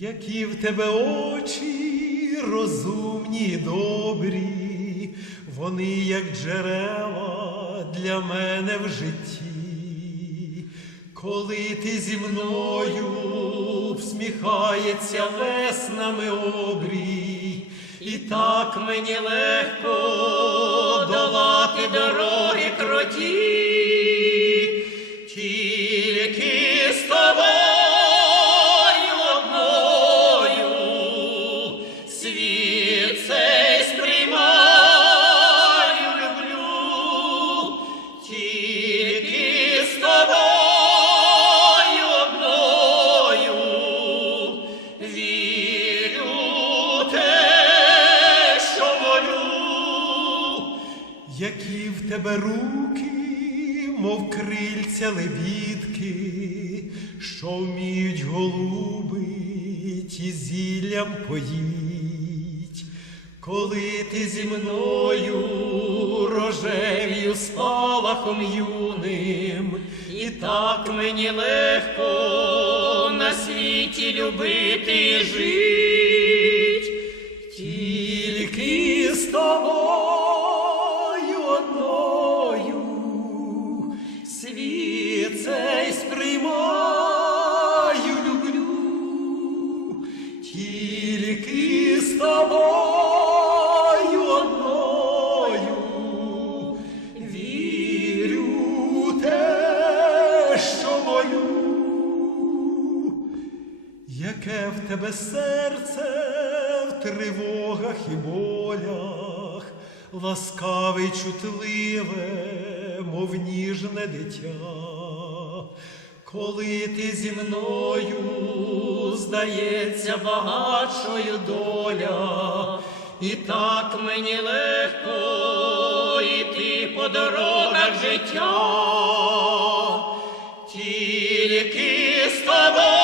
Які в тебе очі розумні добрі, вони як джерела для мене в житті. Коли ти зі мною всміхається веснами обрій, і так мені легко долати дороги кроті, які в тебе руки, мов крильця лебідки, що вміють голубить і зіллям поїть. Коли ти зі мною рожев'ю спалахом юним, і так мені легко на світі любити жить, тільки з тобою цей сприймаю, люблю, тільки з тобою одною вірю те, що молю. Яке в тебе серце в тривогах і болях, ласкаве й чутливе, мов ніжне дитя, коли ти зі мною здається багатшою доля, і так мені легко йти по дорогах життя. Тільки з тобою